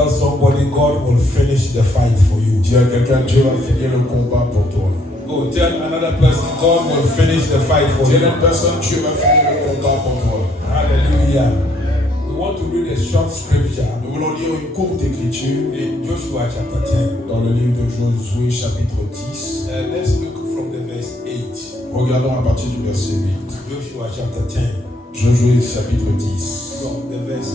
Tell somebody God will finish the fight for you. Dis à quelqu'un, Dieu va finir le combat pour toi. Go tell another person God will finish the fight for Dis à you. une personne, Dieu va finir le combat pour toi. Hallelujah. We want to read a short scripture Nous voulons lire une courte écriture in Joshua chapter 10. dans le livre de Josué chapitre 10. Let's look from the verse 8. Regardons à partir du verset 8. Joshua chapter 10. Josué chapitre 10, From the verse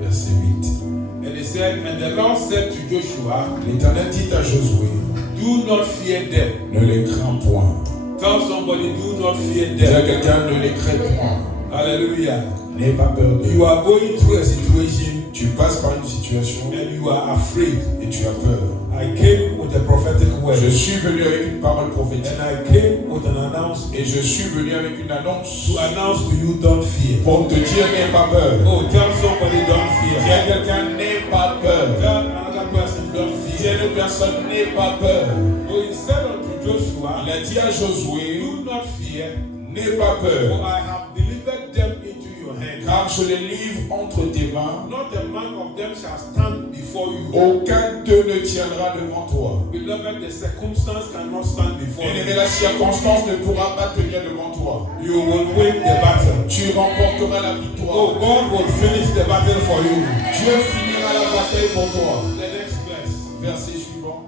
8. verset 8. And he said, and the Lord said to Joshua, L'Éternel dit à Josué, do not fear them. ne les crains point. Tell somebody, do not fear Dis à them. quelqu'un, ne les crains point. Hallelujah. N'aie pas peur d'eux. You are going through a situation Tu passes par une situation and you are afraid. et tu as peur. I came with a prophetic word. Je suis venu avec une parole prophétique And I came with an announcement et je suis venu avec une annonce to announce to you, don't fear. pour te dire n'aie pas peur. Oh, tell somebody, don't Dis à fear. quelqu'un, n'aie pas peur. Tell another person, don't Dis à fear. une personne, n'aie pas peur. So he said unto Joshua, Il a dit à Josué, do not fear, n'aie pas for peur, I have delivered them into your hand. car je les livre entre tes mains. Not a man of them shall stand before you. Aucun d'eux ne tiendra devant toi. Beloved, the circumstance cannot stand before Bien-aimé, you. la circonstance ne pourra pas tenir devant toi. You will win the battle. Tu remporteras la Oh, victoire. God will finish the battle for you. Dieu finira la bataille pour toi. The next verse. Verset suivant.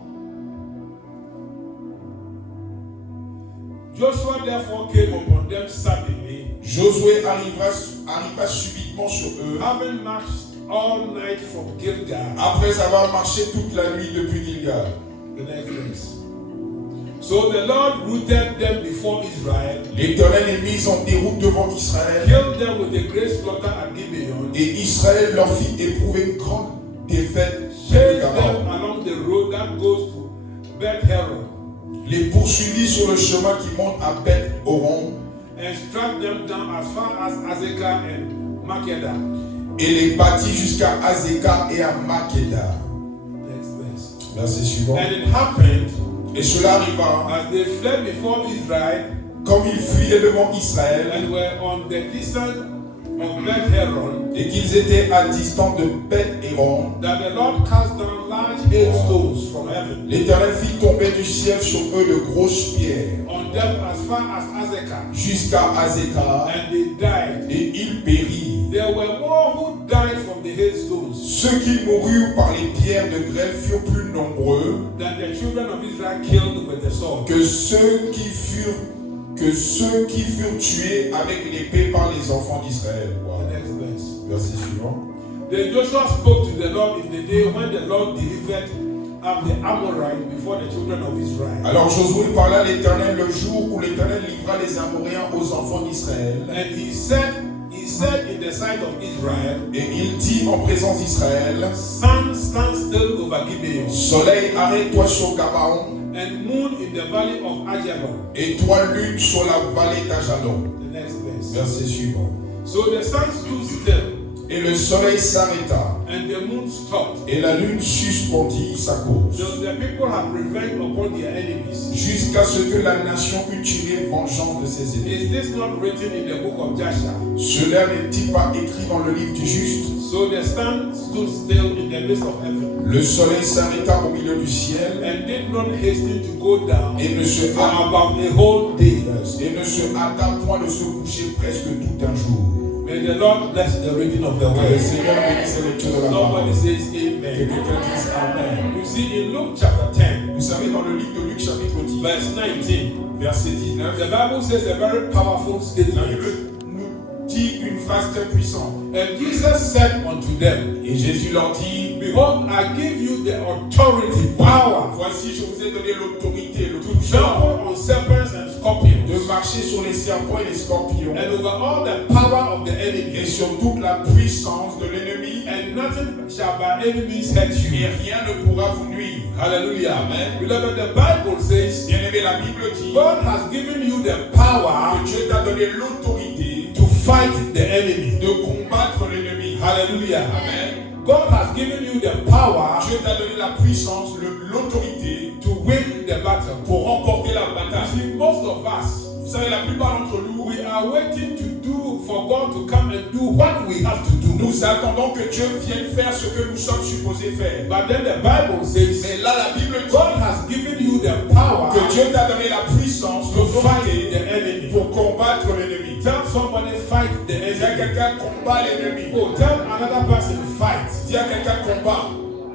Joshua therefore came upon them suddenly, Josué arriva subitement sur eux, having marched all night from Gilgal. après avoir marché toute la nuit depuis Gilgal. The next verse. So the Lord routed them before Israel, L'Éternel est mis en déroute devant Israël, killed them with a great slaughter at Gibeon, et Israël leur fit éprouver une grande défaite. chased them along the road that goes to Beth-Horon, Les poursuivit sur le chemin qui monte à Beth-Horon, and struck them down as far as Azekah and Makkedah. et les battit jusqu'à Azekah et à Makkedah. Next verse. Verset suivant. And it happened, Et cela arriva, as they fled before Israel comme ils fuyaient devant Israël, and were on the descent of Beth-Horon, et qu'ils étaient à distance de Beth-Horon, that the Lord cast down large hailstones from heaven l'Éternel fit tomber du ciel sur eux de grosses pierres, on them as far as Azekah, jusqu'à Azekah, and they died. et ils périrent. There were more who died from the hailstones Ceux qui moururent par les pierres de grêle furent plus nombreux than the children of Israel killed with the sword. que ceux qui furent tués avec l'épée par les enfants d'Israël. Wow. The next verse. Verset suivant. Then Joshua spoke to the Lord in the day when the Lord delivered up the Amorites before the children of Israel. Alors Josué parla à l'Éternel le jour où l'Éternel livra les Amoréens aux enfants d'Israël. And he said in the sight of Israel, Et il dit en présence d'Israël, sun stand still over Gibeon, Soleil, arrête-toi sur Gabaon, and moon in the valley of Ajalon. et toi lune sur la vallée d'Ajalon. The next verse. Verset suivant. So the sun stood still, Et le soleil s'arrêta, and the moon stopped, et la lune suspendit sa course, till the people had revenge upon their enemies. jusqu'à ce que la nation eût tiré vengeance de ses ennemis. Is this not written in the book of Joshua? Cela n'est-il pas écrit dans le livre du juste? So the sun stood still in the midst of heaven, Le soleil s'arrêta au milieu du ciel, and did not hasten to go down et ne se for hâta about a whole day. point de se coucher presque tout un jour. May the Lord bless the reading of the Que le word. Seigneur bénisse la lecture de la Somebody parole. says Que amen. quelqu'un dise Amen. You see, in Luke chapter 10, Vous savez, dans le livre de Luc chapitre 10, verse 19, verset 19, the Bible says a very powerful la statement. Bible nous dit une phrase très puissante. And Jesus said unto them, Et Jésus leur dit, behold, I give you the authority, power, voici, je vous ai donné l'autorité, le to pouvoir trample on serpents and scorpions, de marcher sur les serpents et les scorpions, and over all the power of the et enemy, sur toute la puissance de l'ennemi, and nothing shall by enemies hurt et you. rien ne pourra vous nuire. Hallelujah. Amen. Beloved, the Bible says Bien-aimé, la Bible dit God has given you the power que Dieu t'a donné l'autorité to fight the enemy. de combattre l'ennemi. Hallelujah. Amen. God has given you the power Dieu t'a donné la puissance, l'autorité to win the battle. pour remporter la bataille. See, most of us, Vous savez, la plupart d'entre nous, we are waiting to do for for God to come and do what we have to do. Nous attendons que Dieu vienne faire ce que nous sommes supposés faire. But then the Bible says, Mais là, la Bible dit God has given you the power que Dieu t'a donné la puissance to fight l'autorité the enemy. pour combattre l'ennemi. Tell somebody fight the Dis à enemy. quelqu'un combat l'ennemi. Oh, tell another person fight. Dis à quelqu'un combat.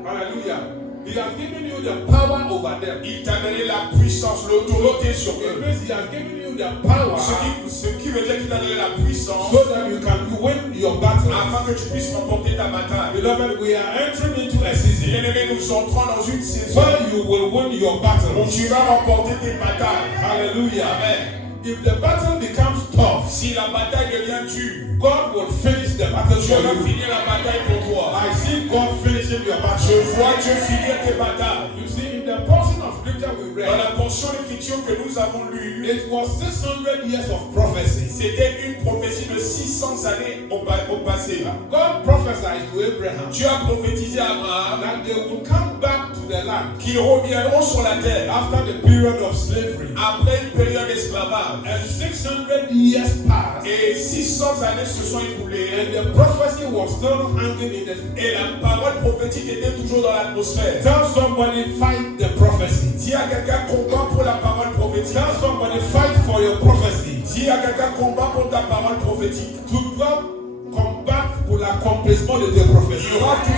Hallelujah. He has given you the power over them. Il t'a donné la puissance, l'autorité sur It eux. means he has given you the power Ce qui veut dire qu'il t'a donné la puissance so that you can win your battle. afin que tu puisses remporter ta bataille. Beloved, we are entering into a season Bien-aimé, nous entrons dans une saison where you will win your où battle. tu vas remporter tes batailles. Hallelujah. Amen. If the battle becomes tough, Si la bataille devient dure, God will finish the battle Dieu for va you. finir la bataille pour toi. I see God finishing your Je battle. vois Dieu finir tes batailles. You see, in the portion of scripture we Dans read, la portion d'écriture que nous avons lue, it was 600 years of prophecy. c'était une prophétie de 600 années au passé. God prophesied to Abraham Dieu a prophétisé à Abraham that they will come back to the land qu'ils reviendront sur la terre after the period of slavery. après une période d'esclavage. And 600 years passed, Et 600 années se sont écoulées and the prophecy was still hanging in the et la parole prophétique était toujours dans l'atmosphère. Tell somebody fight the prophecy. Dis à quelqu'un combat pour la parole prophétique. Tell somebody fight for your prophecy. Dis à quelqu'un combat pour ta parole prophétique. To God combat pour l'accomplissement de tes prophéties. You have to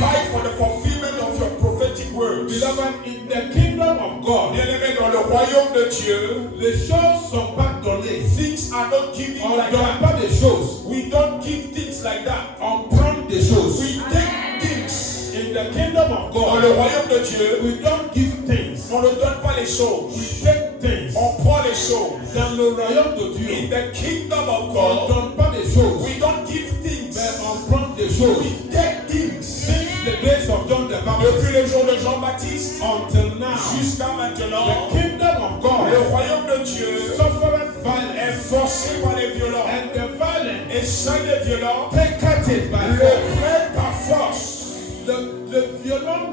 fight for the fulfillment of your prophetic words. Beloved, in the kingdom of God, Bien-aimé, dans le royaume de Dieu, les choses sont pas données. things are not given On like donne that. pas des choses. We don't give things like that. On prend des choses. We take things. In the kingdom of Dans le God, royaume de Dieu, we don't give things. on ne donne pas les choses. We take things. On prend les choses. Dans le royaume de In Dieu, the kingdom of on God, donne pas des choses, we don't give things. mais on prend des choses. We take things. Since the days of John the Depuis Baptist les jours de Jean-Baptiste until now, jusqu'à the maintenant, kingdom of le God royaume de Dieu suffered est violence, forcé par les violents. and the violent Et seuls les violents take it by le force. prennent par force. Le violent,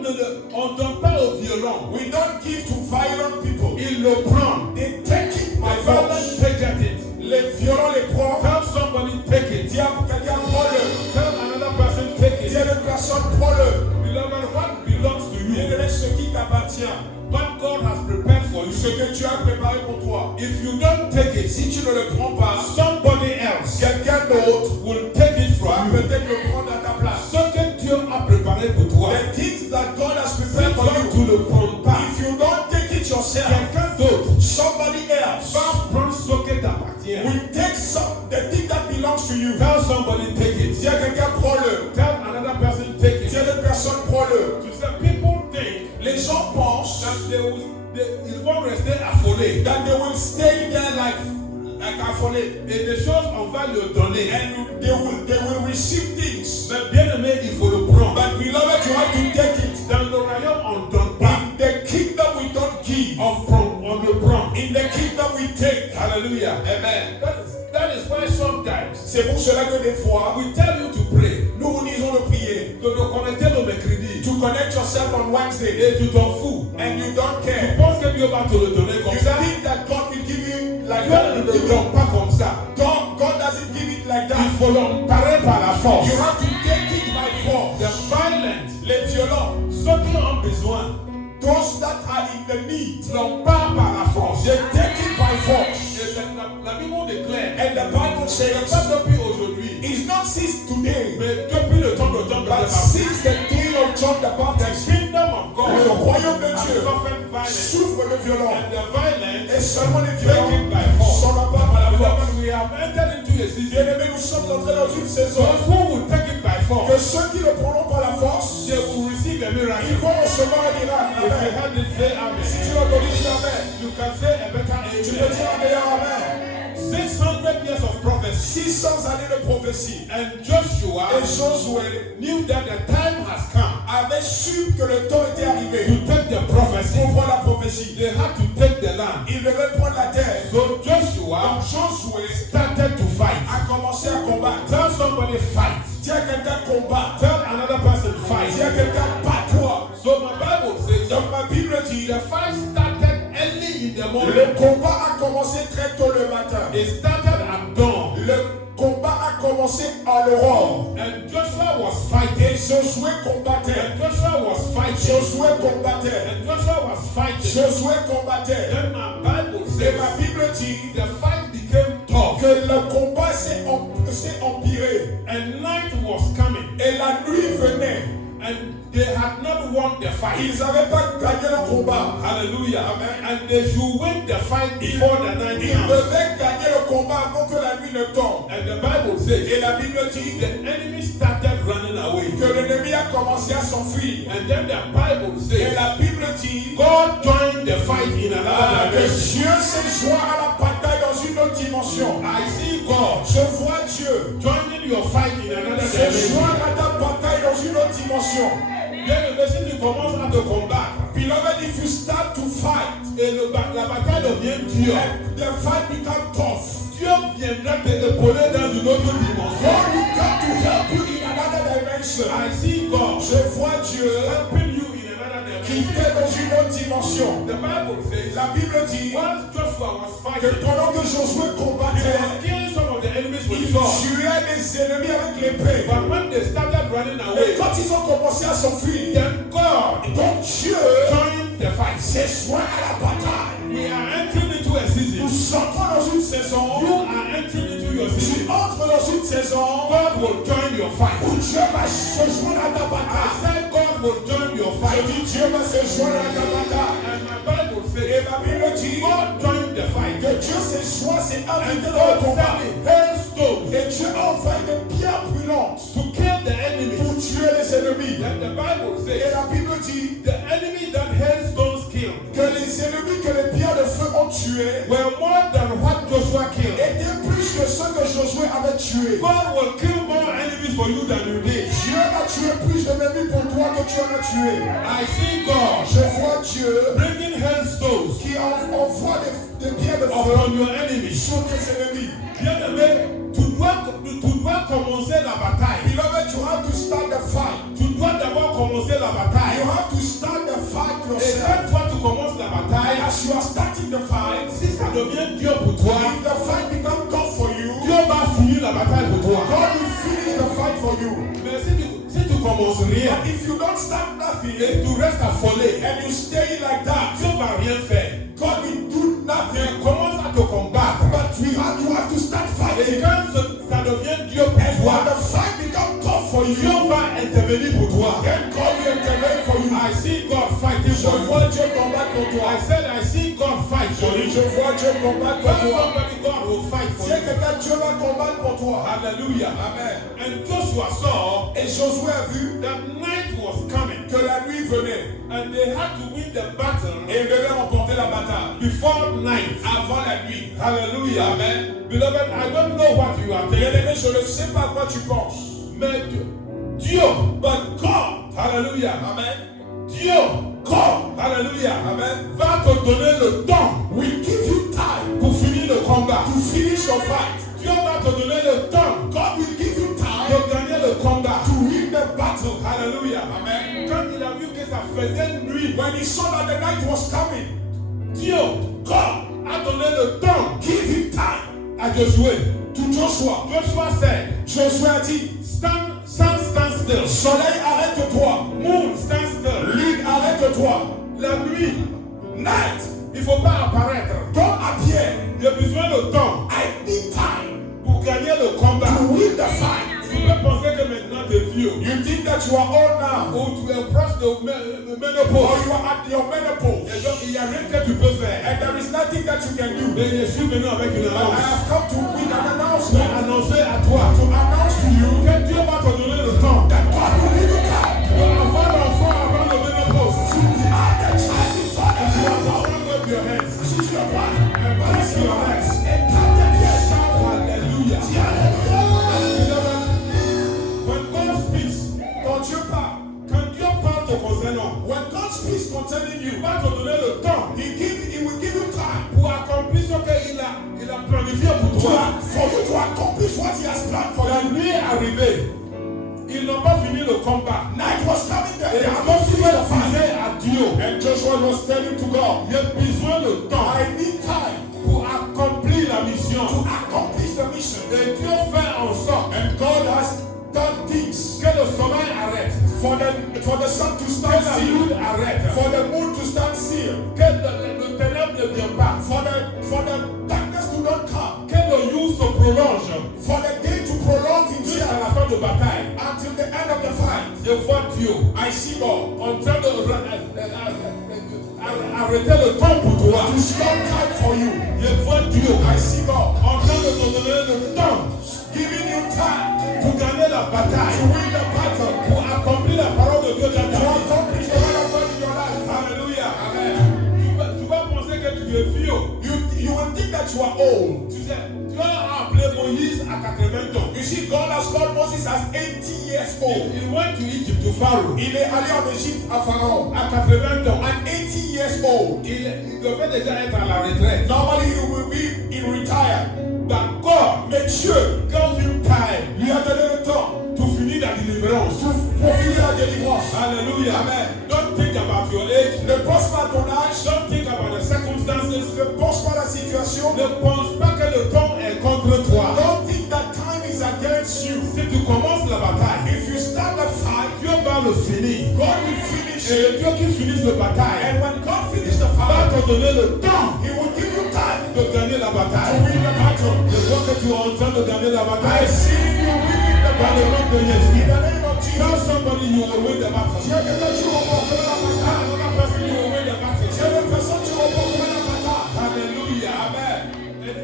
on ne donne pas au violent. We don't give to violent people. Il le prend. They take it by The violent force. take it. Les violents les prennent. Tell somebody take it. Dis à quelqu'un, prends-le. Tell another person take Dis à it. une personne, prends-le. Beloved, what belongs to you, Bien-aimé, ce qui t'appartient, what God has prepared for you. ce que tu as préparé pour toi. If you don't take it, Si tu ne le prends pas, somebody else quelqu'un d'autre will take it va from you. peut-être le prendre à ta place. Ce que Dieu a préparé pour toi, The things that God has si prepared for toi tu you, ne le prends pas, if you don't take it yourself, quelqu'un d'autre somebody else va prendre ce qui t'appartient. will take the thing that belongs to you. Tell somebody take it. Dis à quelqu'un, prends-le. Tell another person take Dis it. à une personne, prends-le. Tu sais, people think Les gens pensent that ils vont rester affolés. that they will stay there like affolés. Et des choses, on va leur donner. And they will receive things. Mais bien aimé, il faut le prendre. But beloved, you have to take it. Dans le royaume, on ne donne pas. In the kingdom we don't give. On prend, on le prend. In the kingdom we take. Hallelujah. Amen. That is why sometimes C'est pour cela que des fois, we tell you to pray, nous vous disons de prier. de te connecter le mercredi. To connect yourself on Wednesday. Et tu t'en fous. And you don't Tu care. penses que Dieu va te le donner comme You ça? think that God will give you like Dieu that. ne le donne pas comme ça. God doesn't give it like Il that. faut l'emparer par la force. You have to take it by force. The violent, Les violents, ceux qui ont besoin, those that are in the need, l'emparent par la force. they take it by force. Et la Bible déclare, And the Bible c'est says, pas depuis aujourd'hui, it's not since today, mais depuis le temps de Jean le but Baptiste. since the day of John the The Baptist, kingdom of God le royaume de has Dieu suffered violence. souffre le violent. And the violent Et seulement les take violents it by force. sont là par la force. Beloved, we have entered into a season. Bien-aimés, nous sommes entrés dans une saison Those who will take it by que force, ceux qui le prendront par la force, they will receive a miracle. ils vont recevoir un miracle. If you Amen. had to say amen, Si tu l'as connu, dis Amen. you can say a better Tu peux amen. dire un meilleur Amen. 600 years of prophecy. 600 années de prophétie. And Joshua Et Josué knew that the time has come avait su que le temps était arrivé to take the prophecy. pour prendre la prophétie. They had to take the land. Il devait prendre la terre. So Joshua Donc Josué started to fight. a commencé à combattre. Tell somebody fight. Dis à quelqu'un combat. Tell another person fight. Dis à quelqu'un bats-toi. So my Bible says Donc ma Bible dit, the fight started early in the morning. le combat a commencé très tôt le matin. It started at dawn. Le combat l'aurore. And Joshua was fighting. Et Josué combattait. And Joshua was fighting. Josué combattait. And Joshua was fighting. Josué combattait. Then my Bible Et says ma Bible dit the fight became tough. que le combat s'est empiré. And night was coming. Et la nuit venait. And they had not won the fight. Ils n'avaient pas gagné le combat. Hallelujah. Amen. And they should win the fight before the night Ils comes. devaient gagner le combat avant que la nuit ne tombe. And the Bible says Et la Bible dit the enemy started running away. que l'ennemi a commencé à s'enfuir. And then the Bible Et says la Bible dit God joined the fight in another que dimension. Dieu s'est joint à la bataille dans une autre dimension. I see God Je vois Dieu joining your fight in another se dimension. joindre à ta bataille dans une autre dimension. Bien, si tu commences à te combattre, Beloved, if you start to fight, et la bataille devient dure, the fight becomes tough. Dieu viendra te épauler dans une autre dimension. God will come to help you in another dimension. I see God Je vois Dieu helping you in another qui dimension. t'aide dans une autre dimension. The Bible says La Bible dit once Joshua was que fighting, pendant que Josué he combattait, was killing some of the enemies with il sword. tuait les ennemis avec l'épée. But when they started running Et away, quand ils ont commencé à s'enfuir, then God donc Dieu joined the fight. s'est joint à la bataille. We are entering into a season. Nous entrons dans une saison. You are entering into your Tu season. entres dans une saison God will join your fight. où Dieu va se joindre à ta I bataille. said God will join your Je fight. dis Dieu va se joindre à ta bataille. And my Bible Et says ma Bible dit God joined the fight. que Dieu s'est joint, s'est And invité dans le God combat. sent hailstones Et Dieu a envoyé des pierres brûlantes to kill the enemy. pour tuer les ennemis. And the Bible Et says la Bible dit the enemy that hailstones killed que les ennemis que les pierres de feu ont tués were more than what Joshua killed. étaient plus que ceux que Josué avait tués. God will kill more enemies for you than you did. Dieu a tué plus d'ennemis pour toi que tu en as tué. I see God Je vois Dieu bringing hailstones qui envoie des pierres de feu upon your enemies. sur tes ennemis. Bien-aimé, tu dois commencer la bataille. Beloved, you have to start the fight. Tu dois d'abord commencer la You bataille. have to start the fight Et yourself. chaque fois que tu commences la bataille, As you are starting the fight, si ça devient dur pour toi, if the fight becomes tough for you, Dieu va finir la bataille pour toi. God will finish the fight for you. Mais si tu commences rien But if you don't start nothing et tu restes affolé, and you stay like that, Dieu va rien faire. God will do Tu nothing. commences à te combattre. But you have to start Et fighting. quand ça devient dur pour And toi, when the fight becomes tough for Dieu you, va intervenir pour toi. then God will intervene for you. I see God fighting Je for you. vois Dieu combattre pour toi. I said I see God fight for you. Je vois Dieu combattre pour Tell toi. somebody God will fight for Si you. quelqu'un, Dieu va combattre pour toi. Hallelujah. Amen. And Joshua saw Et Josué a vu that night was coming que la nuit venait. and they had to win the battle Et il devait remporter la bataille before night. avant la nuit. Hallelujah. Amen. Beloved, I don't know what you are Bien thinking. aimé, je ne sais pas à quoi tu penses. Mais Dieu, But God, hallelujah, Amen, Dieu, God, hallelujah, Amen, va te donner le temps will give you time pour finir le combat. to finish your fight. Dieu va te donner le temps God will give you time de gagner le combat. to win the battle. Alléluia. Amen. Quand il a vu que ça faisait nuit, When he saw that the night was coming, Dieu God a donné le temps give him time à Josué. to Joshua. Joshua said, Josué a dit, stand still. soleil, arrête-toi. Moon, stand still. Lune, arrête-toi. La nuit, Night, il ne faut pas apparaître. don't appear. J'ai besoin de temps I need time pour gagner le combat. to win the fight. Tu peux penser que maintenant tu es vieux You think that you are old now, ou tu es proche de or ménopause. you are at your menopause, Et donc il n'y a rien que tu peux faire. and there is nothing that you can do. Mais je suis venu avec une But I annonce. have come to with an Pour announcement annoncer à toi to announce to you que Dieu va te donner le temps that God will give you time avoir l'enfant avant le ménopause. to have the child before the Tu vas menopause. stand up your hands Sit your body and bless your legs. and count the years. Hallelujah. Hallelujah. When God speaks, Quand Dieu parle, quand Dieu parle te concernant, when God speaks concerning il you, va te donner le temps He will give you time pour accomplir ce qu'il a planifié pour toi. for you to accomplish what He has planned for La you. nuit est arrivée. Ils n'ont pas fini le combat. Night was coming there. Et They have not Josué finished the fight. disait à Dieu, And Joshua was telling to God, j'ai besoin de temps I need time pour accomplir la to mission. accomplish the mission. Et Dieu fait en sorte And God has the sun to Que stand la still, lune arrête. for the moon to stand still, Que le ténèbre ne vient pas. for the darkness to not come, Que le jour se prolonge for the day to prolong jusqu'à himself la fin de bataille. until the end of the fight. Je vois Dieu I see God en train de arrêter le temps pour toi. to stop time for you. Je vois Dieu I see God en train de te donner le temps giving you time pour gagner la to bataille, win the battle, pour accomplir la parole de Dieu dans to ta vie. accomplish the will of God in your life. Alléluia. Amen. Tu vas penser que tu es vieux. You will think that you are old. Tu sais, Dieu a appelé Moïse à 80 ans. You see, God has called Moses as 80 years old. Il went to Egypt to Pharaoh Il est allé en Égypte à Pharaon. à 80 ans. At 80 years old. Il devait déjà être à la retraite. Normally you will be in retire. But God Mais Dieu gave him time lui a donné le temps to finir la délivrance. pour finir la délivrance. Hallelujah. Amen. Don't think about your age. Ne pense pas à ton âge. Don't think about the circumstances. Ne pense pas à la situation. Ne pense pas que le temps est contre toi. Don't think that time is against you. Si tu commences la bataille, If you start the fight, Dieu va le finir. God will finish Et it. le Dieu qui finit la bataille And when God finishes the va fight, te donner le temps He will give you time de gagner la to bataille. win the battle. Je vois que tu es en train de gagner la I bataille. see you winning the Dans le battle. nom de In Jésus. the name of Tell Jesus. somebody you will win the battle. Dieu que tu remporteras la Tell bataille. another person you will win the battle. Dieu que personne tu remporteras la bataille. Hallelujah. Amen.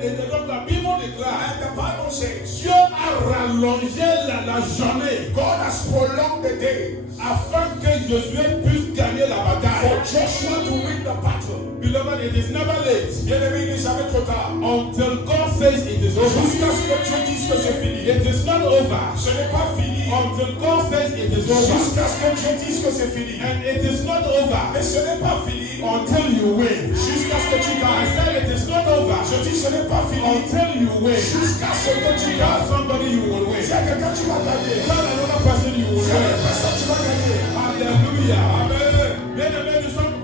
Et donc la Bible déclare, And the Bible says, Dieu a rallongé la journée God has prolonged the day afin que Josué puisse gagner la for bataille. Joshua to win the battle. Beloved, it is never late Bien-aimé, il n'est jamais trop tard. until God says it is over. Jusqu'à ce que Dieu dise que c'est fini. It is not over Ce n'est pas fini. until God says it is over. Jusqu'à ce que Dieu dise que c'est fini. And it is not over Mais ce n'est pas fini. until you win. Jusqu'à ce que tu I gagnes. said it is not over Je dis ce n'est pas fini. until you win. Jusqu'à ce que tu Tell gagnes. somebody you will win. Si à quelqu'un tu vas gagner. Tell another person you will Si à win. une personne tu vas gagner. Alléluia. Amen. Bien-aimé, nous sommes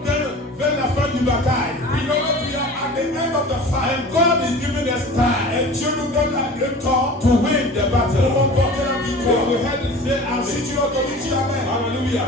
vers la fin du bataille. We know that we are at the end of the fight. And God is giving us time Et Dieu nous donne le temps to win the pour battle. remporter la If victoire. we had to say Si amen. tu l'as entendu, dis Amen. Hallelujah.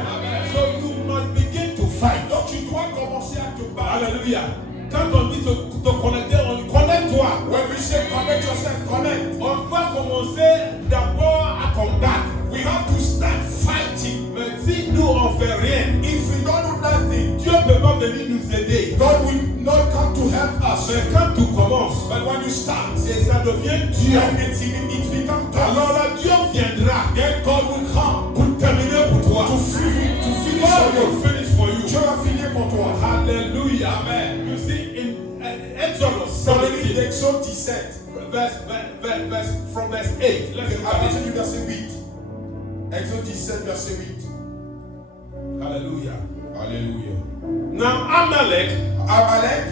So you must begin to fight. Donc tu dois commencer à te battre. Hallelujah. Quand on dit te connecter, connecte-toi. When we say connect yourself, connect. On va commencer d'abord à combattre. We have to start fighting. Mais si nous on fait rien, If we don't do nothing, Dieu ne peut pas venir nous aider. God will not come to help us. Mais quand tu commences, But when you start, et ça devient Dieu, then it becomes alors tough. là Dieu viendra Then God will come pour terminer pour toi. to finish God for will you. finish for you. Dieu va finir pour toi. Hallelujah. Amen. You see, in Exodus Dans le livre 17, d'Exode 17, from verse 8, let's look à at partir it. du verset 8. Exode 17, verset 8. Hallelujah. Alléluia. Now Amalek Amalek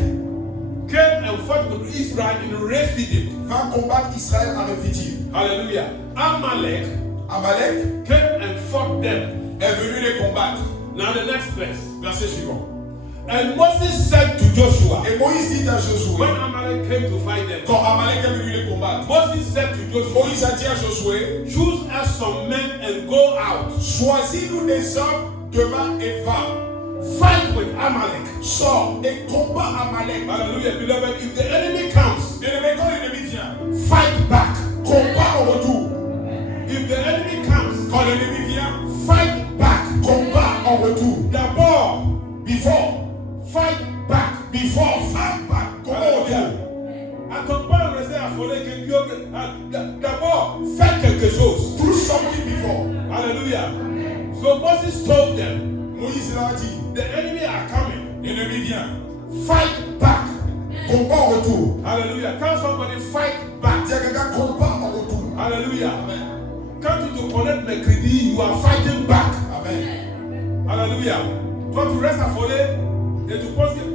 came and fought with Israel in Rephidim. va combattre Israël en Rephidim. Hallelujah. Amalek Amalek came and fought them. est venu les combattre. Now the next verse. Verset suivant. And Moses said to Joshua, Et Moïse dit à when Josué, Amalek came to fight them, quand Amalek est venu les combattre, Moses said to Joshua, Moïse a dit à Josué, choose us some men and go out. choisis-nous des hommes demain et va. Fight with Amalek. Sors et combat Amalek. Hallelujah. Beloved, if the enemy comes, Bien-aimé, quand l'ennemi vient, fight back. combat en retour. If the enemy comes, Quand l'ennemi vient, fight back. combat en retour. D'abord, Before, fight back. fight back. Combat en Hallelujah. retour. Attends pas à rester affolé que Dieu. D'abord, fais quelque chose. Do something before. Hallelujah. So Moses told them, Moïse leur a dit, the enemy are coming. l'ennemi vient. Fight back. Combat en retour. Hallelujah. Tell somebody fight back. Dis à quelqu'un, combat en retour. Hallelujah. Amen. Quand tu te connectes mercredi, you are fighting back. Amen. Hallelujah. Toi, tu restes affolé et tu penses que.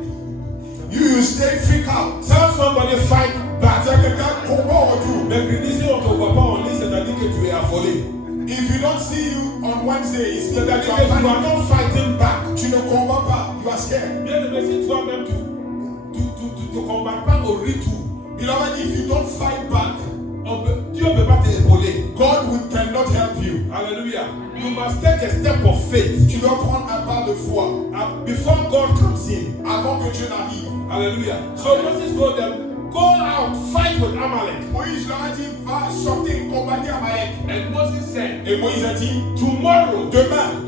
You stay freak out. Tell somebody fight back. Dis à quelqu'un, combat en retour. Mercredi, si on ne te voit pas en ligne, c'est-à-dire que tu es affolé. If you don't see you on Wednesday, it's C'est-à-dire that you que are tu are panic. not fighting back. Tu ne combats pas. You are scared. Bien aimé, si toi-même tu ne combats pas au retour, Beloved, if you don't fight back, Dieu ne peut pas t'épauler. God cannot help you. Hallelujah. You must take a step of faith. Tu dois prendre prendre un pas de foi before God comes in. avant que Dieu n'arrive. Hallelujah. So Moses told them, go out, fight with Amalek. Moïse leur a dit, va sortir, combattre Amalek. And Moses said, Et Moïse a dit, tomorrow, demain,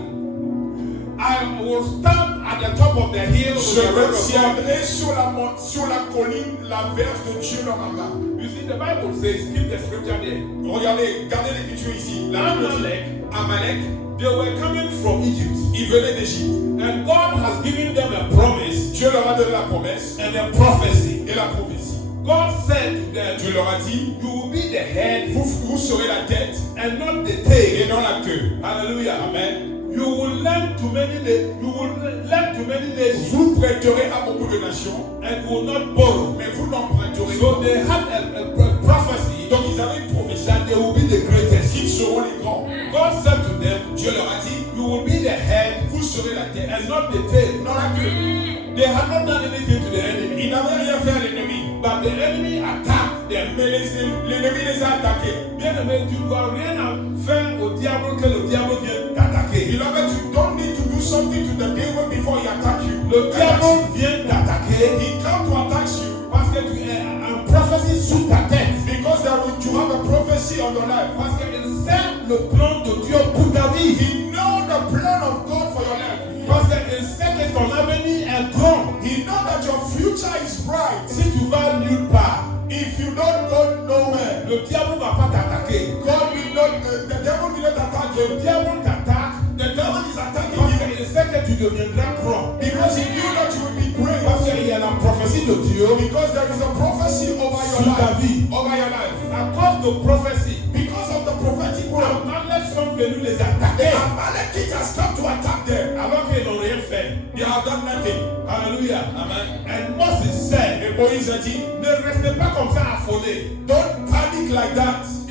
I will stand at the top of the hill with je the me rod of God. tiendrai sur la colline, la verge de Dieu dans ma main. You see, the Bible says, keep the scripture there. Regardez, gardez l'écriture ici. La Bible dit, Amalek, they were coming from Egypt. ils venaient d'Égypte. And God has given them a promise Dieu leur a donné la promesse and a prophecy. et la prophétie. God said to them, Dieu leur a dit, you will be the head vous serez la tête and not the tail. et non la queue. Hallelujah. Amen. You will lend to many nations Vous prêterez à beaucoup de nations, and will not borrow. mais vous n'emprunterez So pas. they had a prophecy Donc ils avaient une prophétie that they will be the greatest. qu'ils seront les grands. God said to them, Dieu leur a dit, you will be the head vous serez la tête and not the tail. non la queue. They had not done anything to the enemy, Ils n'avaient rien fait à l'ennemi, but the enemy attacked them. mais l'ennemi les a attaqués. Bien aimé, tu dois rien faire au diable que le diable vienne t'attaquer. Beloved, you don't need to do something to the devil before he attacks you. Le diable vient t'attaquer He comes to attack you parce que tu es un prophétie sous ta tête. because you have a prophecy on your life. Parce qu'il sait le plan de Dieu pour ta vie. He knows the plan of God for your life. Parce qu'il sait que ton avenir est grand. He knows that your future is bright. Si tu vas nulle part, If you don't go nowhere, le diable ne va pas t'attaquer. God will not, the devil will not attack Le you. diable t'attaque The devil is attacking parce you qu'il sait que tu deviendras grand. because he knew that you will be great. Parce qu'il y a la prophétie de Dieu Because there is a prophecy over your sur ta life. vie. Over your life. À cause de prophétie, Because of the prophetic word. Amalek sont venus les The attaquer Amalekite has come to attack them. alors qu'ils n'ont rien fait. They have done nothing. Alléluia. Amen. And Moses said, Et Moïse a dit, ne restez pas comme ça affolés. don't panic like that. Si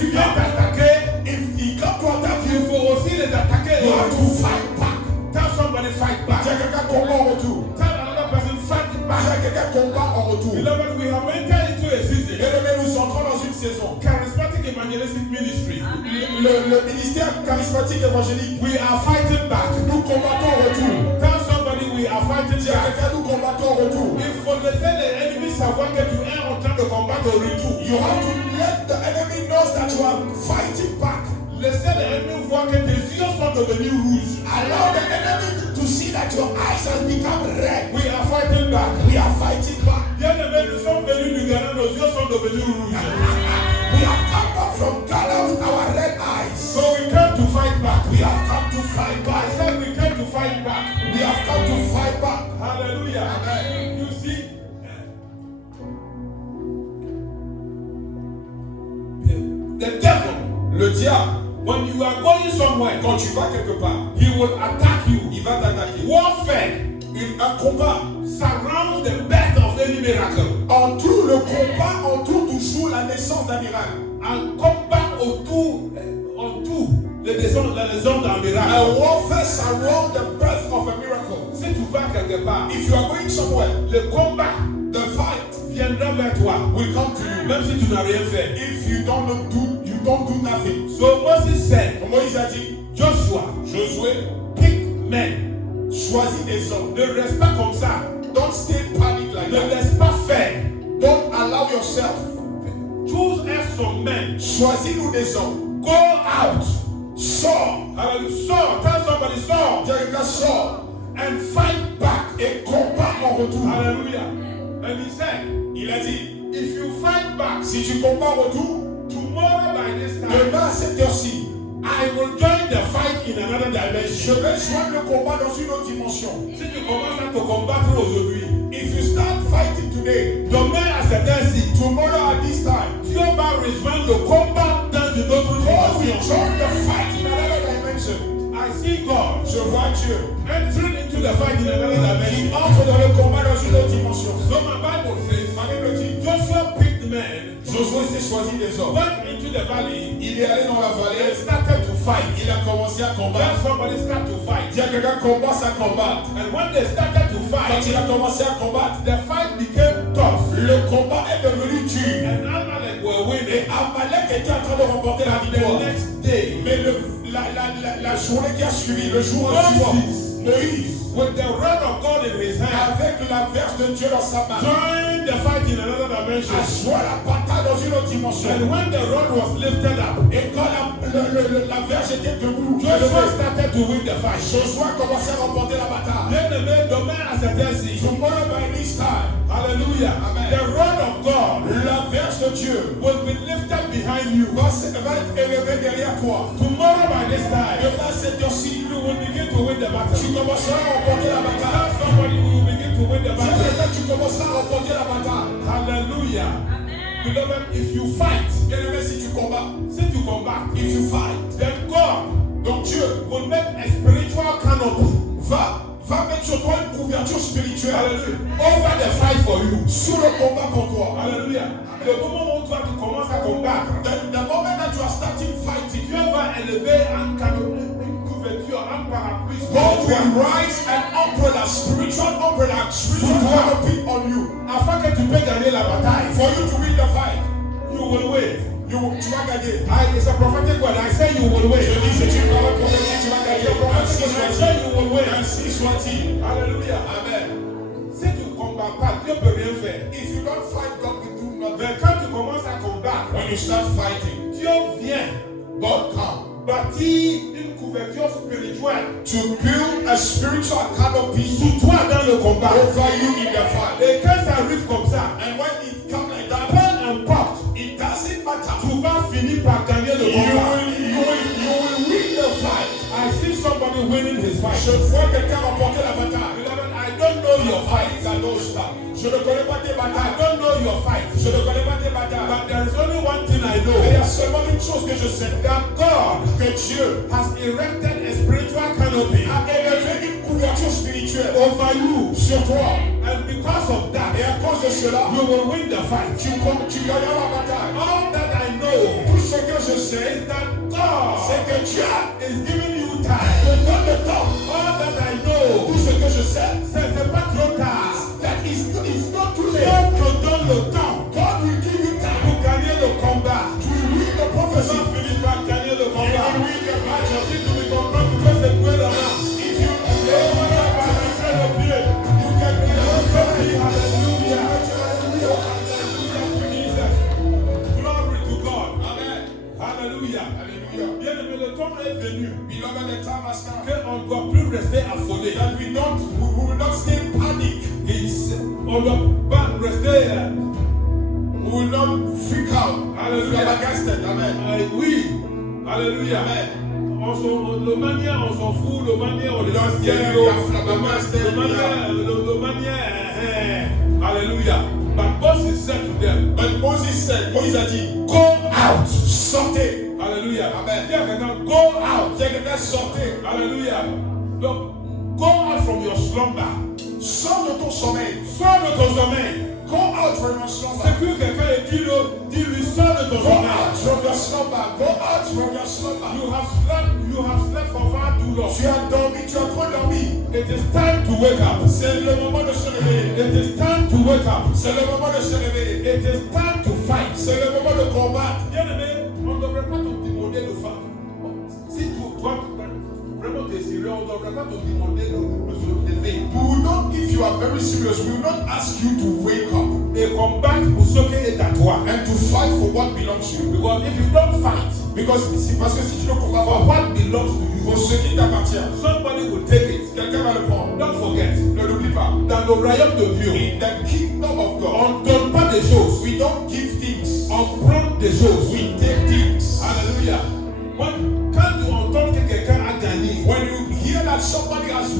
tu viens t'attaquer, If he come to attack il you, faut aussi les attaquer. you have to fight back. Tell somebody fight back. Tiens, quelqu'un combat en retour. Tell another person fight back. Tiens, quelqu'un combat en retour. Beloved, we have entered into a season. Bien-aimés, nous entrons dans une saison. Charismatic evangelistic ministry. Le ministère charismatique évangélique, We are fighting back. nous combattons en retour. Tell somebody we are fighting Tiens, back. quelqu'un, nous combattons en retour. Il faut laisser les ennemis savoir que tu es en train de combattre au retour. You have to let the enemy know that you are fighting back. Laissez les ennemis voir que tes yeux sont devenus rouges. Allow the enemy to see that your eyes have become red. We are fighting back. We are fighting back. Bien aimés, nous sommes venus du Ghana, nos yeux sont devenus rouges. We have come back from Ghana with our red eyes. So we came to fight back. We have come to fight I back. said we came to fight back. We have come to fight back. Hallelujah. Amen. You see, the devil, Le diable, when you are going somewhere, quand tu vas quelque part, he will attack you. il va t'attaquer. Warfare Un combat surrounds the birth of any miracle. entoure le combat, entoure toujours la naissance d'un miracle. Un combat autour la naissance d'un miracle. A warfare surround the birth of a miracle. Si tu vas quelque part, If you are going somewhere, le combat the fight viendra vers toi, will come to you. même si tu n'as rien fait. If you don't do nothing. So Moses said, Moïse a dit, Joshua, Josué, pick men. choisis des hommes. Ne reste pas comme ça. Don't stay panic like Ne that. laisse pas faire. Don't allow yourself. Choose us some men. Choisis-nous des hommes. Go out. Sors. Hallelujah. Soar. Tell somebody soar. Quelqu'un sort And fight back. et combat en retour. Hallelujah. And he said, Il a dit, if you fight back, si tu combats en retour, tomorrow by this time, demain à cette heure-ci, I will join the fight in another je dimension. vais joindre le combat dans une autre dimension. Si tu commences à te combattre aujourd'hui, If you start fighting today, demain à cette heure-ci, tomorrow at this time, Dieu va rejoindre le combat dans une autre God will dimension. join the fight in another dimension. I see God Je vois Dieu. entering into the fight in another Il dimension. entre dans le combat dans une autre dimension. So my Bible says, Ma Bible dit, Joshua picked men, Josué s'est choisi des hommes. went into the valley, Il est allé dans la and vallée. started to fight. Il a commencé à When combattre. somebody start to fight, Il y a quelqu'un qui commence à combattre. and when they started to Quand fight, il a commencé à combattre, the fight became tough, le combat est devenu dur. and Amalek were winning. Et Amalek était en train de remporter la victoire. The next day, Mais la journée qui a suivi, le jour suivant, Moïse, with the rod of God in his hand, avec la verge de Dieu dans sa main, joined the fight in another dimension. a joué la bataille dans une autre dimension. And when the rod was lifted up, Et quand la verge était debout, Joshua started to win the fight. Josué a commencé à remporter la bataille. Bien-aimé, demain à cette heure-ci, Tomorrow by this time, hallelujah, Amen. the rod of God la verge de Dieu will be lifted behind you. va être élevée derrière toi. Tomorrow by this time, Demain cette heure-ci, you will begin to win the battle. tu commenceras à remporter la bataille. Tell somebody who will begin to win the battle. Tu commenceras à remporter la bataille. Hallelujah. Beloved, if you fight, Bien-aimé, si tu combats, if you fight, then God donc Dieu will make a spiritual canopy va mettre sur toi une couverture spirituelle. Hallelujah. Over the fight for you. Sur le combat pour toi. Hallelujah. Le moment où toi tu commences à combattre, The moment that you are starting fighting, Dieu va élever un canopy, une couverture, un parapluie. God will rise an umbrella, spiritual canopy on you. Afin que tu peux gagner la bataille. For you to win the fight, You will win. tu vas gagner. It's a prophetic word. I say you will win. Je dis, c'est une parole prophétique, tu vas gagner. Ainsi I soit-il. say you will win. Ainsi soit-il. Hallelujah. Amen. Si tu ne combats pas, Dieu ne peut rien faire. If you don't fight, God will do nothing. Mais quand tu commences à combattre, When you start fighting, Dieu vient God come bâtir une couverture spirituelle to build a spiritual canopy sous toi dans le combat. over you in the fight. Et quand ça arrive comme ça, And when it comes like that, peu importe, it doesn't matter. tu vas finir par gagner le combat. You will win the fight. I see somebody winning his fight. Je vois quelqu'un remporter la bataille. Beloved, I don't know your fight. Je ne connais pas tes I batailles. don't know your fight. Je ne connais pas tes batailles. But there is only one thing I Mais il y know. a seulement une chose que je sais. That God Que Dieu has erected a spiritual canopy a élevé une couverture spirituelle over you. sur toi. And because of that, Et à cause de cela, you will win the fight. tu gagneras la bataille. All that I know Tout ce que je sais, is that God c'est que Dieu is giving you te time. donne le temps. All that I know Tout ce que je sais, c'est pas trop tard. that it's not too Dieu late. te donne le temps God will give you time pour gagner le combat. to read the Tu prophecy. vas finir par gagner le combat. You will win the battle. Si tu me comprends, tu peux secouer la main. If you Et on va balancer le pied. you can be Hallelujah. Hallelujah. Hallelujah to Jesus. Glory to God. Amen. Hallelujah. Hallelujah. Bien aimé, le temps est venu Beloved, the time has come qu'on ne doit plus rester affolé. that we will not stay in panic. On ne doit pas rester. We will not freak out. Hallelujah. Flabbergasted. Amen. Oui. Alléluia. Amen. Le manière, on s'en fout. Le manière, on est dans le ciel. Le manière. Alléluia. But Moses said to them, But Moses said, Moïse a dit, go out. sortez. Alléluia. Amen. Dis à quelqu'un, go out. Dis à quelqu'un, sortez. Alléluia. Donc, go out from your slumber. Sors de ton sommeil. Sors de ton sommeil. Go out from your slumber. C'est que quelqu'un est dis-lui, sors de ton Go sommeil. out from your slumber. Go out from your slumber. You have slept for far too long. Tu as dormi, tu as trop dormi. It is time to wake up. C'est le moment de se réveiller. It is time to wake up. C'est le moment de se réveiller. It is time to fight. C'est le moment de combattre. Bien aimé, on ne devrait pas te demander de faire. Si toi, vraiment tu es sérieux, on ne devrait pas te demander de se lever We will not, if you are very serious, we will not ask you to wake up et combattre pour ce qui est à toi. and to fight for what belongs to you. Because if you don't fight Parce que si tu ne combats for pas what belongs to you, pour ce qui t'appartient, somebody will take it. quelqu'un va le prendre. Don't forget, Ne l'oublie pas. dans le royaume de Dieu, In the kingdom of God, on ne donne pas des choses, we don't give things. on prend des choses. We take things. Alléluia. Quand tu entends que quelqu'un a gagné, When you hear that somebody has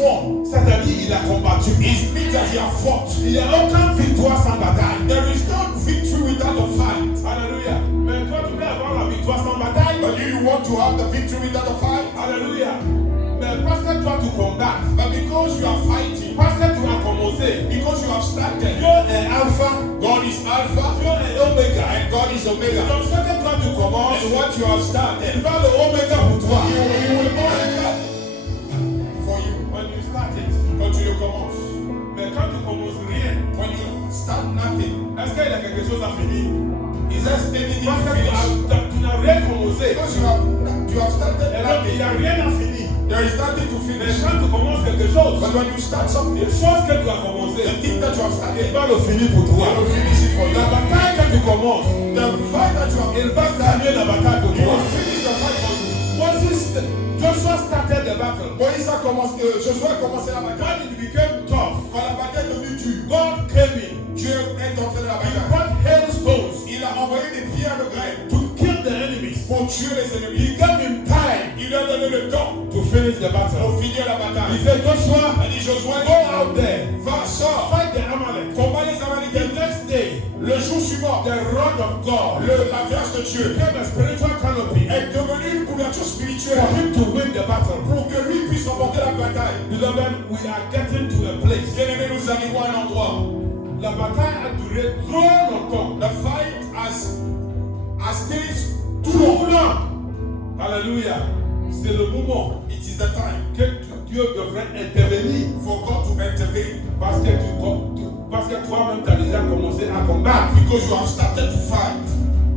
won, c'est-à-dire il a combattu. it means that he has fought. Il n'y a aucune victoire sans bataille. There is no victory without a fight. Alléluia. Mais toi, tu veux avoir la victoire sans bataille. But do you want to have the victory without a fight? Alléluia. Mais parce que toi, tu combats, But because you are fighting, parce que tu as commencé, because you have started, Dieu est alpha, God is Alpha Dieu est oméga. and God is Omega. Donc ce que toi tu commences, And what you have il started, va le oméga pour toi. He will Omega for you. When you start it. Quand tu le commences, Mais quand tu commences rien, when you start nothing, est-ce qu'il y a quelque chose à finir? Is there anything Parce to que finish? tu n'as rien commencé. Because you have started Et donc, il n'y a nothing. rien à finir. There is nothing to Mais finish. quand tu commences quelque chose, But when you start something, les choses que tu as commencé, the thing that you have il started, va le finir pour God toi. will finish it for you. La bataille que tu commences, The fight that you have, il va gagner la bataille pour He toi. will finish the fight for you. Joshua started the battle. Moïse a commencé, Josué a commencé la bataille. When it became tough, Quand la bataille est devenue dure, God came in. Dieu est entré dans la He bataille. brought hailstones Il a envoyé des pierres de grêle to kill the enemies. pour tuer les He ennemis. gave him time Il lui a donné le temps to finish the battle. pour finir la He bataille. said, Joshua, Il a dit Josué, go out there, va, sors, fight the Amalek. combat les The Amalécites. next day, Le jour suivant, the rod of God la verge de Dieu became a spiritual canopy est devenue une couverture for spirituelle him to win the battle. pour que lui puisse remporter la bataille. Beloved, we are getting to a place. Bien-aimés, nous arrivons à un endroit. La bataille a duré trop longtemps. The fight has staged too Trop long. long. Alléluia. C'est le moment It is the time que Dieu devrait intervenir for God to intervene parce que toi-même tu as déjà commencé à combattre because you have started to fight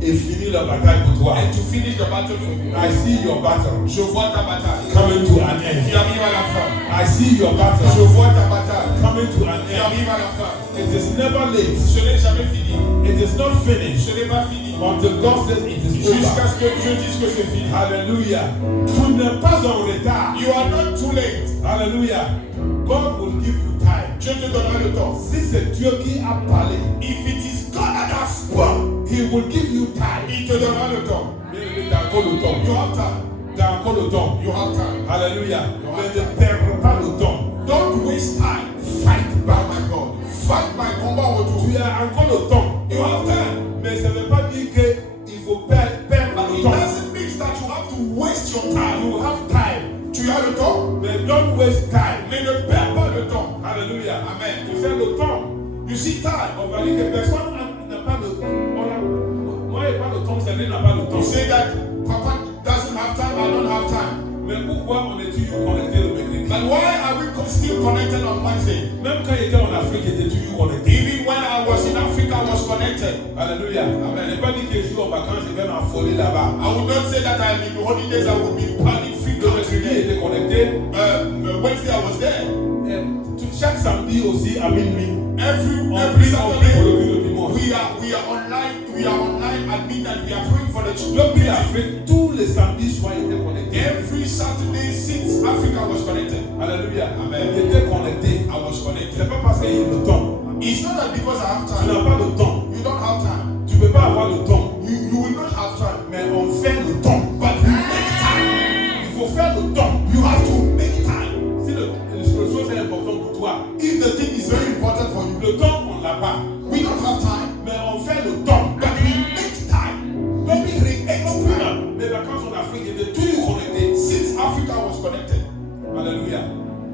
et finir la bataille pour toi. and to finish the battle for you. I see your battle Je vois ta bataille coming to an qui end. arrive à la fin. I see your Je battle vois ta bataille coming to an qui end. arrive à la fin. It is never late. Ce n'est jamais fini. It is not finished Ce n'est pas fini. until God says it is Jusqu'à over. ce que Dieu dise que c'est fini. Hallelujah. Tu n'es pas en retard. You are not too late. Hallelujah. God will give you time. Dieu te donnera le temps. Si c'est Dieu qui a parlé, If it is God that has spoken, He will give you time. il te donnera le temps. Bien-aimé, t'as encore le temps. You have time. T'as encore le temps. You have time. Alléluia. Mais ne perds pas le temps. Don't waste time. Fight by my God. Fight my combat autour. Tu as encore le temps. You have time. Mais ça ne veut pas dire qu'il faut perdre But le it temps. doesn't mean that you have to waste your time. You have time. Tu as le temps, Mais don't waste time. mais ne perds pas le temps. Alléluia. Amen. Tu sais, le temps. You see time. On va dire que personne n'a pas le temps. Moi, j'ai pas le temps, c'est lui n'a pas le temps. You say that Papa doesn't have time, I don't have time. Mais pourquoi on est toujours connecté le mercredi? But why are we still connected on Wednesday? Même quand il était en Afrique, il était toujours connecté. Even when I was in Africa, I was connected. Alléluia. Amen. Je n'ai pas dit que je suis en vacances, je vais m'affoler là-bas. I would not say that I am in holidays, I would be planning free Le mercredi today. était connecté. Wednesday, I was there. Chaque samedi aussi à minuit. Every On prie Saturday, pour le dimanche. we are online at midnight. We are praying for the Le children. pays d'Afrique, tous les samedis soirs, il était connecté. Every Saturday since Africa was connected. Alléluia. Amen. Il était connecté. I was connected. C'est pas parce qu'il y a le temps. It's not that because I have Tu time. n'as pas le temps. You don't have time. Tu ne peux pas avoir le temps. You will not have time. Mais on fait le temps. But you make time. Il faut faire le temps. You have to make time. Si la chose est importante pour toi, If the thing is very important for you, le temps, on ne l'a pas. we don't have time. Mais on fait le temps. But we make time. We create time. Mes vacances en Afrique étaient toujours connectées. Since Africa was connected. Alléluia.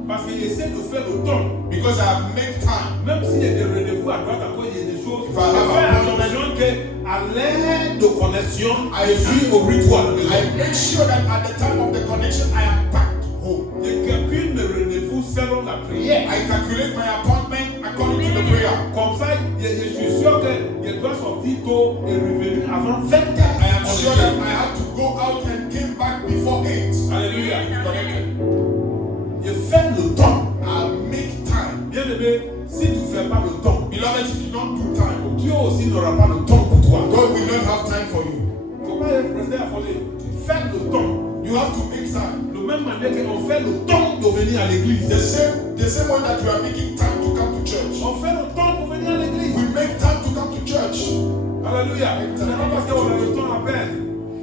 Parce qu'il essaie de faire le temps. Because I have made time. Même s'il y a des rendez-vous à droite, à gauche, il y a des choses. Il va avoir Fais attention qu'à l'aide de connexion, je suis au rituel. I make sure that at the time of the connection, I am back home. Je calcule mes rendez-vous selon la prière. I calculate my appointment according to the prayer. Comme ça, je suis sûr que je dois sortir tôt et revenir avant 20 I am sure that I have to go out and came back before 8. Alléluia. Connected. Je fais le temps. I make time. Bien aimé, si tu ne fais pas le temps, Beloved, if you don't do time, Dieu aussi n'aura pas le temps pour toi. God will not have time for you. Il ne faut pas rester affolé. Fais le temps. You have to make time. De même manière qu'on fait le temps de venir à l'église. The same way that you are making time to come to church. On fait le temps pour venir à l'église. We make time to come to church. Alléluia. Ce n'est pas parce qu'on a le temps à perdre.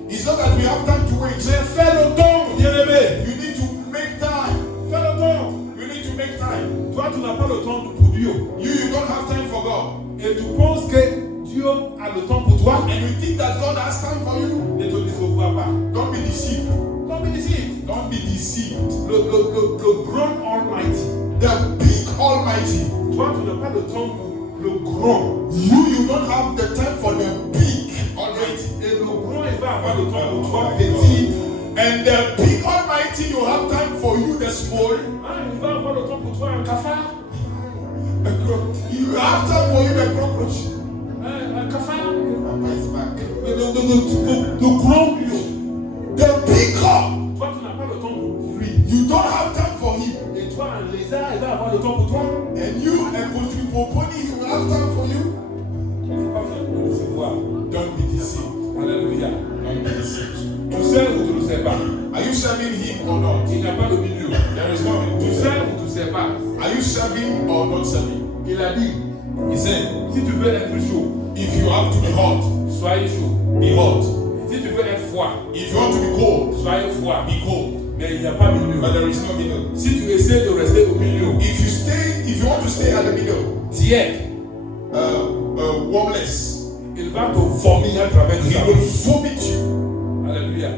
It's not that we have time to wait. Mais fais le temps, bien-aimé. You need to make time. Fais le temps. You need to make time. Toi, tu n'as pas le temps pour Dieu. You don't have time for God. Et tu penses que Dieu a le temps pour toi. And you think that God has time for you. Ne te décevoir pas. Don't be deceived. Don't be deceived. Don't be deceived. Le grand Almighty. The big Almighty. Toi, tu n'as pas le temps pour le grand. You don't have the time for the big Almighty. Et le grand, il va avoir le temps pour toi, petit. And the big Almighty, you have time for you, the small. Il va avoir le temps pour toi, un cafard. You have time for you, the cockroach. Un cafard. Papa is back. de gros millions. The big God, Toi, tu n'as pas le temps pour lui. you don't have time for him. Et toi, un lézard, il va avoir le temps pour toi. And you, a Potripoponi, he will have time for you. Il ne faut pas faire de recevoir. Don't be deceived. Alléluia. Don't be deceived. Tu sais ou tu ne sais pas. Are you serving him or not? Il n'y a pas de milieu. There is no Tu in sais ou tu ne sais pas. Are you serving or not serving? Il a dit, He said, si tu veux être chaud, if you have to be hot, soyez chaud. be hot. Si tu veux être froid, If you want to be cold, soyez froid. be cold. Mais il n'y a pas de milieu. But there is no middle. Si tu essaies de rester au milieu, If you want to stay at the middle, tiède, warmless, il va te vomir à travers he ta will bouche. vomit you. Alléluia.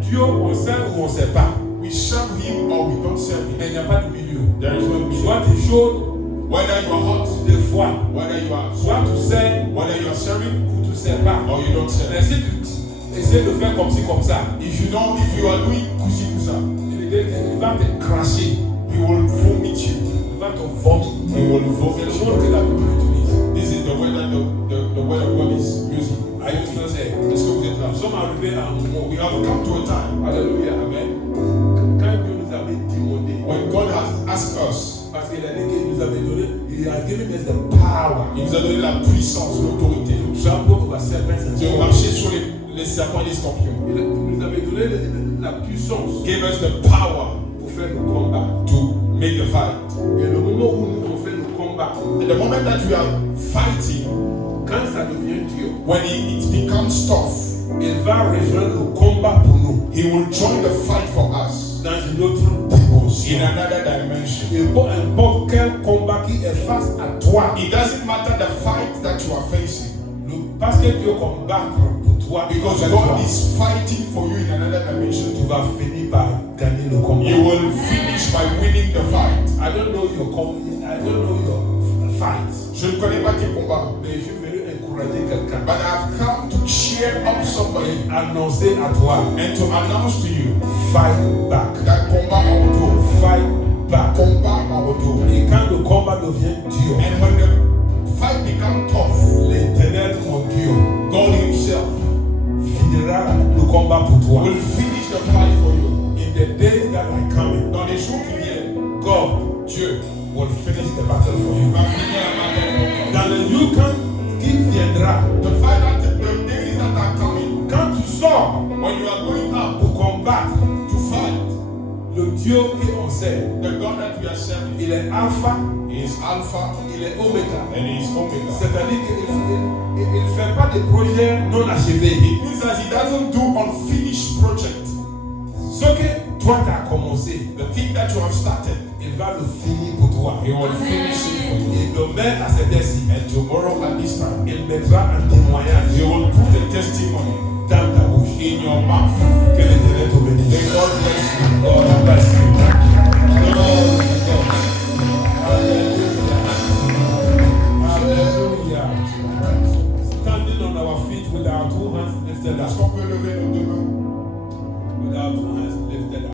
Dieu, on sait ou on ne sait pas. We serve him or we don't serve him. Mais il n'y a pas de milieu. There is no middle. Soit tu es chaud, Whether you are hot, tu es froid. whether you are Soit tu sais whether you are serving ou tu ne sais pas. or you don't serve. Mais si tu essaies de faire comme ci, comme ça, If you are doing kusi kusa, il va te cracher. he will vomit you. Il va te vomir. He will C'est vomit le you. mot que la Bible utilise. This is the word that the word of God is using. Are you still there? Est-ce que vous êtes là? Nous sommes arrivés à un moment. We have come to a time. Alléluia. Amen. Quand Dieu nous avait demandé, When God has asked us, parce qu'il a dit qu'il nous avait donné, il a given us the power. il nous a donné la puissance, l'autorité Trample over serpents and de scorpions. marcher sur les serpents et les scorpions. Il nous avait donné la puissance Gave us the power pour faire le combat. to make the fight. Et le moment où nous on fait le combat, At the moment that we are fighting, quand ça devient dur, when it becomes tough, il va rejoindre le combat pour nous he will join the fight for us dans une autre dimension. in another dimension. Et peu importe quel combat qui est face à toi, It doesn't matter the fight that you are facing, parce que Dieu combattre pour toi, because avec God toi, is fighting for you in another dimension. tu vas finir par gagner le combat. You will finish by winning the fight. I don't know your fight, Je ne connais pas tes combats, mais je suis venu encourager quelqu'un but I've come to cheer up somebody et annoncer à toi, and to announce to you fight back, that combat en retour, fight back. combat en retour. Et quand le combat devient dur, And when the fight becomes tough, l'Éternel, mon Dieu, God himself finira le combat pour toi. will finish the fight for you. In the days that are coming, Dans les jours qui viennent, God Dieu will finish the battle for you. va finir la bataille. Dans le lieu quand il viendra, The fight that the days that are coming, quand tu sors when you are going up pour combattre, to fight, le Dieu qu'on sait, the God that we are serving, il est Alpha, he is Alpha il est Oméga. and he is Omega. C'est-à-dire qu'il ne fait pas des projets non achevés. It means that he doesn't do unfinished project. Ce que toi tu as commencé, The thing that you have started, il va le finir pour toi. he will finish it for you. Et demain à cette heure-ci, And tomorrow at this time, il mettra un témoignage he will put a testimony dans ta bouche. in your mouth. Que l'Éternel te bénisse. May God bless you. God bless you. Glory to God. Hallelujah. Standing on our feet with our two hands lifted Est-ce up. qu'on peut lever nos deux mains? With our two hands lifted up.